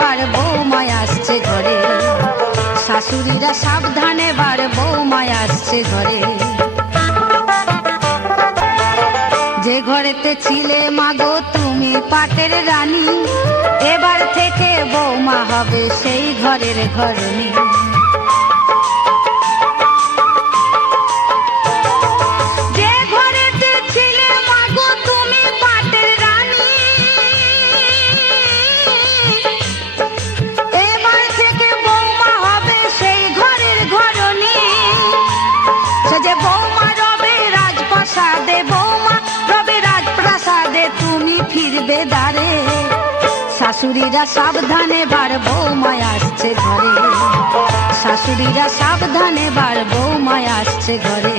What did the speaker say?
বার বৌমায় আসছে ঘরে, শাশুড়িরা সাবধানে বার বৌমায় আসছে ঘরে। যে ঘরেতে ছিলে মাগো তুমি পাটের রানী, এবার থেকে বৌমা হবে সেই ঘরের ঘরণী। বেদারে শাশুড়িরা সাবধানে বার বৌমায় আসছে ঘরে, শাশুড়িরা সাবধানে বার বৌমায় আসছে ঘরে।